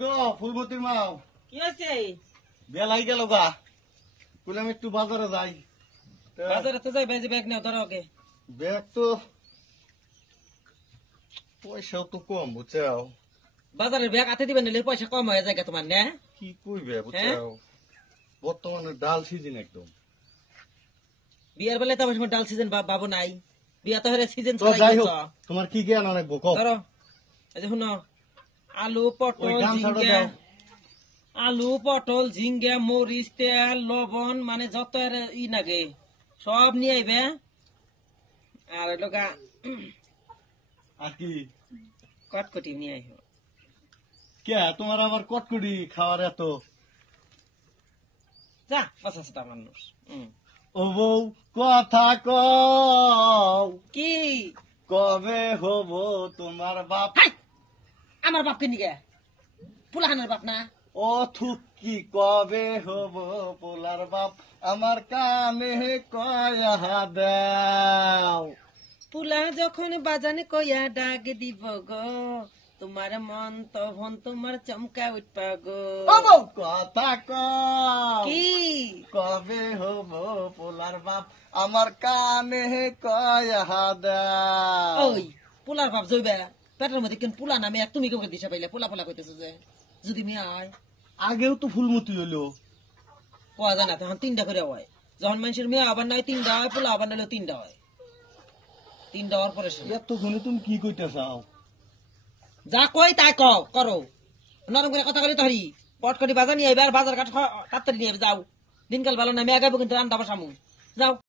তো ফুলমতির মাও কি হয়েছে? বেলাই গেল গা, বললাম একটু বাজারে যাই। বাজারে তো যাই, বেজে ব্যাগ নাও, ধরো ওকে। ব্যাগ তো পয়সাও তো কম বুঝছাও। বাজারের ব্যাগ হাতে দিবেন, নিলে পয়সা কম হয়ে যায় তোমার, না? কি কইবে বুঝছাও, বর্তমানে ডাল সিজন একদম। বিয়ার বেলায় তো আমার সময় ডাল সিজন বাবু নাই, বিয়া তো হলে সিজন তো যাই হোক, তোমার কি জ্ঞান অনেক বকো। ধরো এই যে শুনো, আলু পটল ঝিঙ্গা, আলু পটল ঝিঙ্গা, মরিচ, তেল, লবণ, মানে যত ই লাগে সব নিয়ে আইবে। আর লোকা আর কি কটকটি নিয়ে আইব। কে তোমার আবার কটকটি খাওয়ার এত? যা বাসা সাথে মানুষ। ও বউ কথা কও, কি কবে হব তোমার বাপ? হাই! আমার বাপকে নিগে পুলাহানের বাপ না? ও থুকি কবে হব পোলার বাপ, আমার কানে কয়া দাও। পুলা যখন বাজানে কইয়া ডাক দিব গো, তোমার মন তখন তোমার চমকা উঠবা গো। ও বউ কথা কও, কি কবে হব পোলার বাপ, আমার কানে কয়া দাও। ওই পুলার বাপ জইবে পেটের মধ্যে কেন পুলা নামে তুমি কেউ দিশা পাইলে পোলা পোলা কইতেছো যে যদি মেয়ে আয়। আগেও তো ফুলমতি হইলো। কোয়া যায় না, তখন তিনটা করে হয়। যখন মানুষের মেয়ে আবার নয় তিনটা হয়, পোলা আবার নাহলে তিনটা হয়। তিনটা হওয়ার পরে এতক্ষণে তুমি কি কইতে চাও? যা কই তাই কও করো, নরম করে কথা বলি তো হরি। পটকটি বাজার নিয়ে আইবে, আর বাজার কাট তাড়াতাড়ি নিয়ে আইবে, যাও। দিনকাল ভালো না, মেয়ে গাবো কিন্তু রান্না বসামু, যাও।